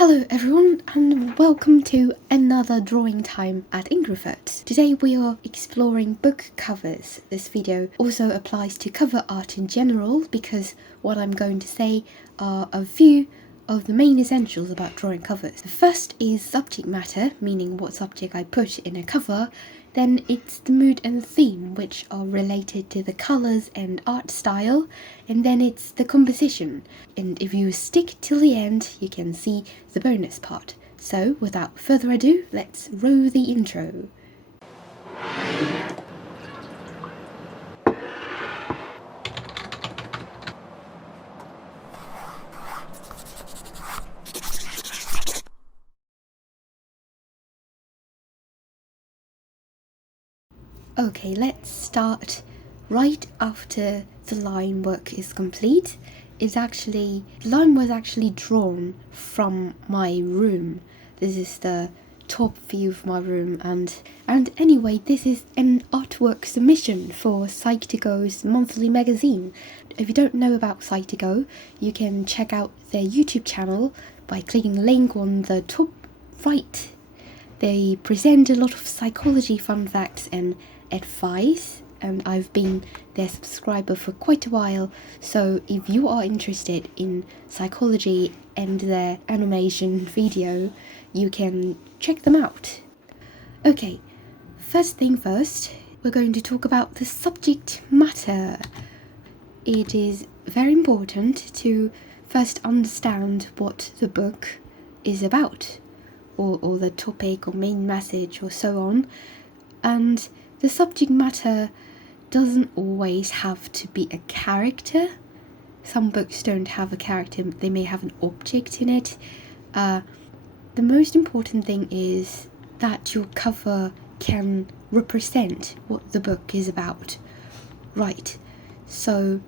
Hello everyone and welcome to another drawing time at INKroverts. Today we are exploring book covers. This video also applies to cover art in general because what I'm going to say are a few of the main essentials about drawing covers. The first is subject matter, meaning what subject I put in a cover. Then it's the mood and theme, which are related to the colours and art style, and then it's the composition. And if you stick till the end, you can see the bonus part. So, without further ado, let's roll the intro. Okay, let's start right after the line work is complete. The line was actually drawn from my room. This is the top view of my room, and anyway, this is an artwork submission for Psych2Go's monthly magazine. If you don't know about Psych2Go, you can check out their YouTube channel by clicking the link on the top right. They present a lot of psychology fun facts and advice, and I've been their subscriber for quite a while, so if you are interested in psychology and their animation video, you can check them out. Okay, first thing first, we're going to talk about the subject matter. It is very important to first understand what the book is about, or the topic or main message or so on, and the subject matter doesn't always have to be a character. Some books don't have a character, they may have an object in it. The most important thing is that your cover can represent what the book is about. Right, so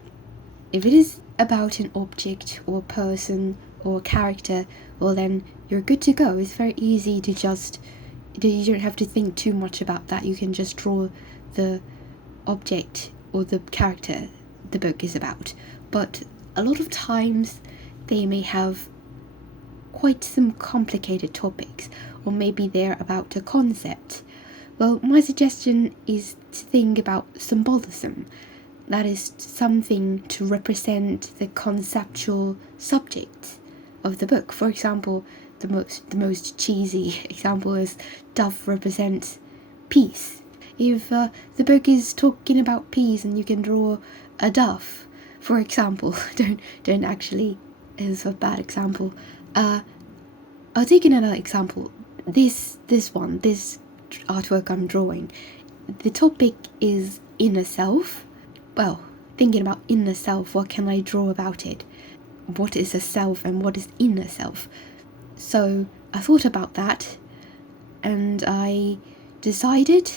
if it is about an object or a person or a character, well then you're good to go. It's very easy to you don't have to think too much about that. You can just draw the object or the character the book is about. But a lot of times they may have quite some complicated topics, or maybe they're about a concept. Well, my suggestion is to think about symbolism. That is something to represent the conceptual subject of the book. For example, the most cheesy example is dove represents peace. If the book is talking about peace and you can draw a dove, for example, don't actually, is a bad example. I'll take another example. This artwork I'm drawing, the topic is inner self. Well, thinking about inner self, what can I draw about it? What is a self and what is inner self? So I thought about that, and I decided,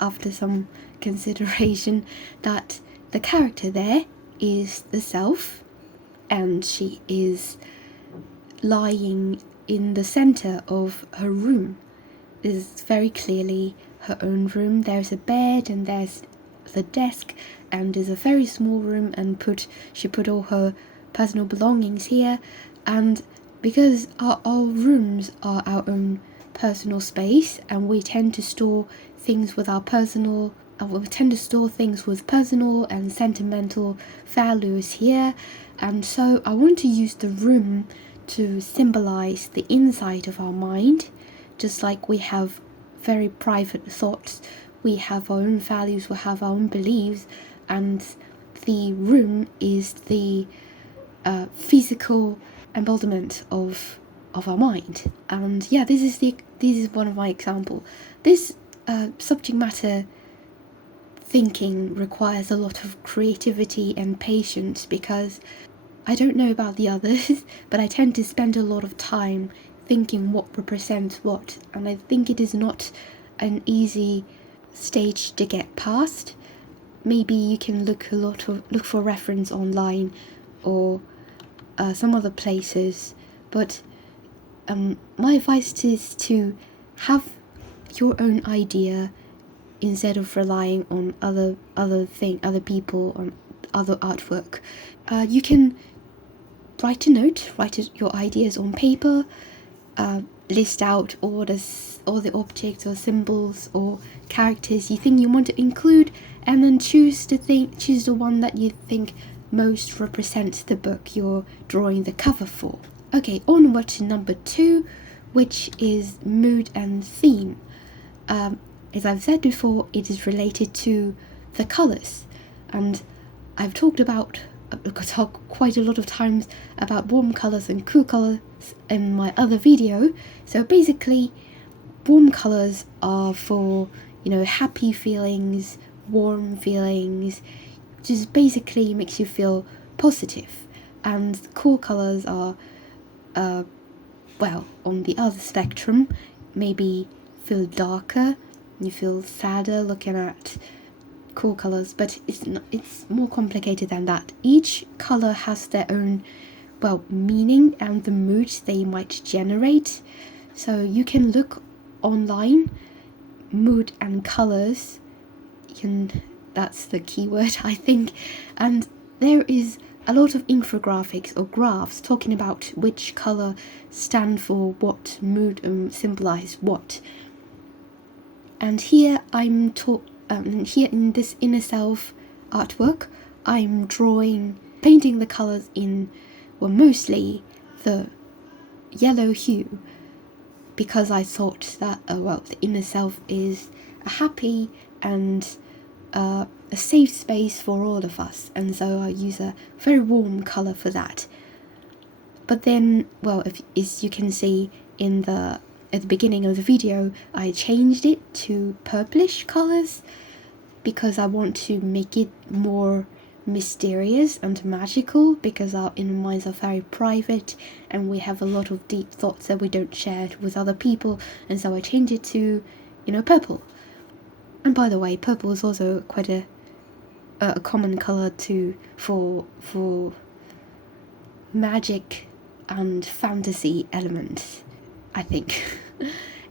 after some consideration, that the character there is the self, and she is lying in the center of her room. This is very clearly her own room. There's a bed and there's the desk, and is a very small room, and she put all her personal belongings here. And because our rooms are our own personal space, and we tend to store things with personal and sentimental values here, and so I want to use the room to symbolize the inside of our mind. Just like we have very private thoughts, we have our own values, we have our own beliefs, and the room is the physical embodiment of our mind. And yeah, this is one of my examples. This subject matter thinking requires a lot of creativity and patience, because I don't know about the others, but I tend to spend a lot of time thinking what represents what, and I think it is not an easy stage to get past. Maybe you can look for reference online or some other places, but my advice is to have your own idea instead of relying on other people, on other artwork. You can write your ideas on paper, list out all the objects or symbols or characters you think you want to include, and then choose the one that you think most represents the book you're drawing the cover for. Okay, onward to number 2, which is mood and theme. As I've said before, it is related to the colors, and I've talked quite a lot of times about warm colors and cool colors in my other video. So basically, warm colors are for, happy feelings, warm feelings, just basically makes you feel positive. And cool colors are, on the other spectrum, maybe feel darker, you feel sadder looking at cool colors, but it's more complicated than that. Each color has their own meaning and the mood they might generate. So you can look online, mood and colors, that's the keyword, I think, and there is a lot of infographics or graphs talking about which color stand for what, mood symbolize what. And here here in this inner self artwork, I'm painting the colors in, mostly the yellow hue, because I thought that, the inner self is a happy and a safe space for all of us, and so I use a very warm color for that. But then, as you can see at the beginning of the video, I changed it to purplish colors because I want to make it more mysterious and magical, because our inner minds are very private and we have a lot of deep thoughts that we don't share with other people, and so I changed it to, purple. And by the way, purple is also quite a common color for magic and fantasy elements, I think.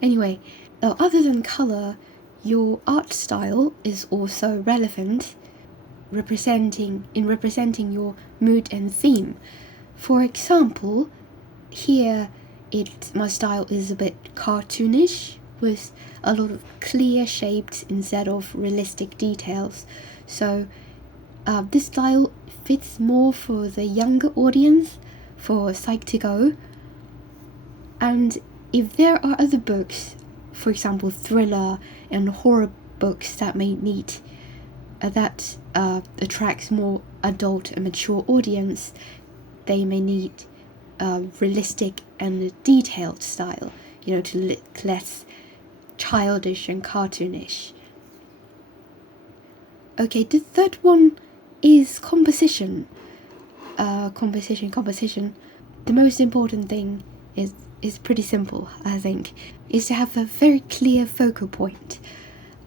Anyway, other than color, your art style is also relevant representing your mood and theme. For example, here my style is a bit cartoonish, with a lot of clear shapes instead of realistic details. So this style fits more for the younger audience, for Psych2Go. And if there are other books, for example thriller and horror books that attracts more adult and mature audience, they may need realistic and detailed style, to look less childish and cartoonish. Okay, the third one is composition. Composition. The most important thing is pretty simple, I think, is to have a very clear focal point.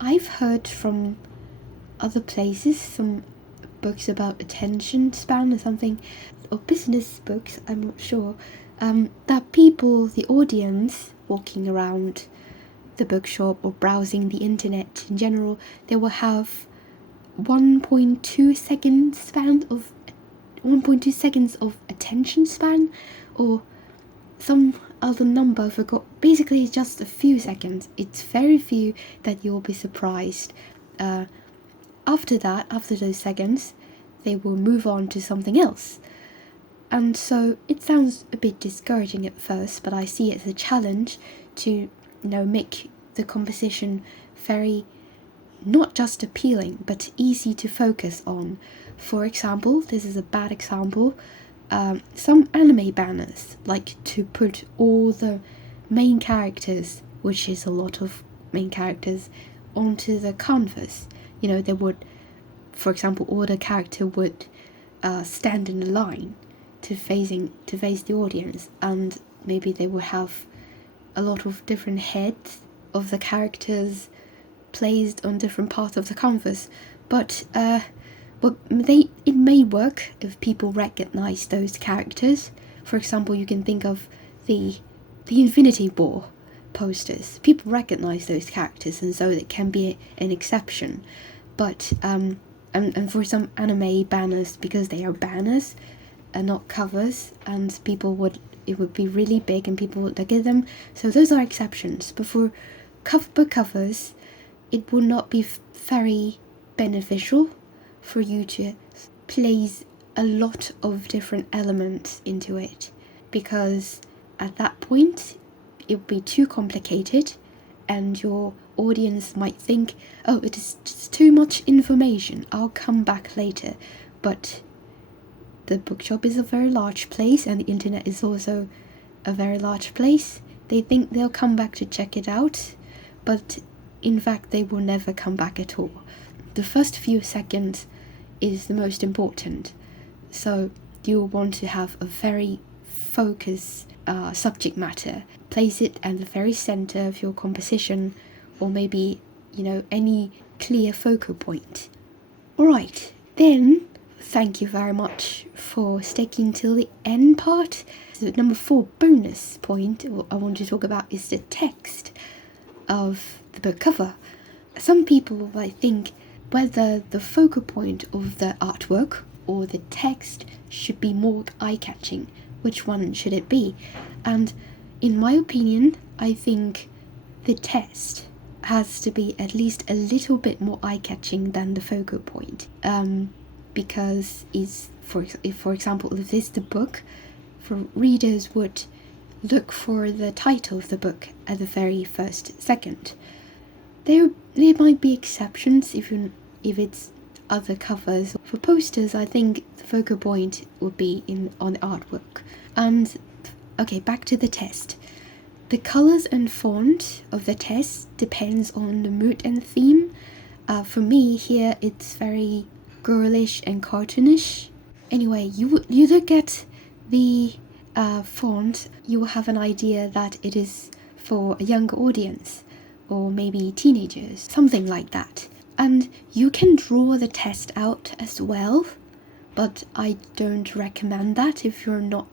I've heard from other places, some books about attention span or something, or business books, I'm not sure, that the audience walking around the bookshop or browsing the internet in general, they will have 1.2 seconds of attention span, or some other number I forgot. Basically, it's just a few seconds. It's very few that you'll be surprised. After those seconds, they will move on to something else. And so it sounds a bit discouraging at first, but I see it as a challenge to, make the composition very, not just appealing, but easy to focus on. For example, this is a bad example, some anime banners like to put all the main characters, which is a lot of main characters, onto the canvas. They would, for example, all the character would stand in a line to face the audience, and maybe they would have a lot of different heads of the characters placed on different parts of the canvas. But it may work if people recognize those characters. For example, you can think of the Infinity War posters. People recognize those characters, and so it can be an exception. But and for some anime banners, because they are banners and not covers, and people would it would be really big and people would look at them. So those are exceptions. But for book covers, it would not be very beneficial for you to place a lot of different elements into it, because at that point it would be too complicated and your audience might think, oh, it is just too much information, I'll come back later. But the bookshop is a very large place and the internet is also a very large place. They think they'll come back to check it out, but in fact they will never come back at all. The first few seconds is the most important. So you'll want to have a very focused subject matter. Place it at the very center of your composition, or maybe, any clear focal point. Alright, then thank you very much for sticking till the end part. So number 4 bonus point I want to talk about is the text of the book cover. Some people might think whether the focal point of the artwork or the text should be more eye-catching. Which one should it be? And in my opinion, I think the text has to be at least a little bit more eye-catching than the focal point. Because for example, if this is the book, for readers would look for the title of the book at the very first second. There might be exceptions if it's other covers. For posters, I think the focal point would be on the artwork. And okay, back to the test. The colors and font of the test depends on the mood and theme. For me here, it's very girlish and cartoonish. Anyway, you look at the font, you will have an idea that it is for a younger audience, or maybe teenagers, something like that. And you can draw the text out as well, but I don't recommend that if you're not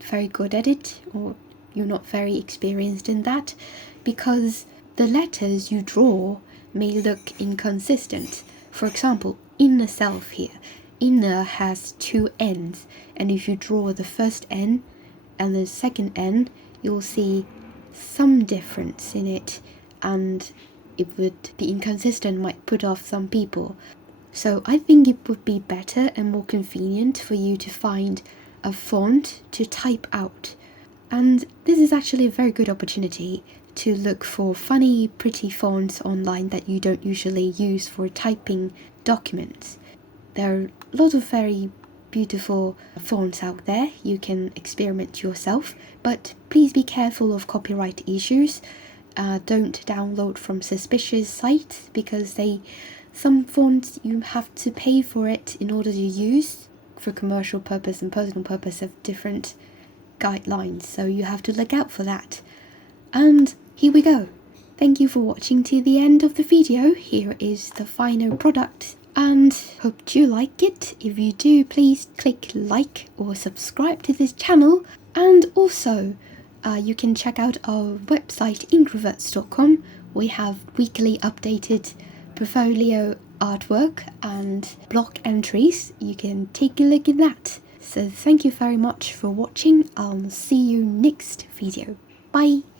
very good at it or you're not very experienced in that, because the letters you draw may look inconsistent. For example, inner self here. Inner has 2 N's, and if you draw the first N and the second N, you'll see some difference in it, and it would be inconsistent, might put off some people. So I think it would be better and more convenient for you to find a font to type out. And this is actually a very good opportunity to look for funny, pretty fonts online that you don't usually use for typing documents. There are a lot of very beautiful fonts out there. You can experiment yourself, but please be careful of copyright issues. Don't download from suspicious sites, because some fonts you have to pay for it in order to use. For commercial purpose and personal purpose have different guidelines, so you have to look out for that. And here we go. Thank you for watching to the end of the video. Here is the final product, and hope you like it. If you do, please click like or subscribe to this channel, and also you can check out our website INKroverts.com. We have weekly updated portfolio artwork and blog entries. You can take a look at that. So thank you very much for watching. I'll see you next video. Bye!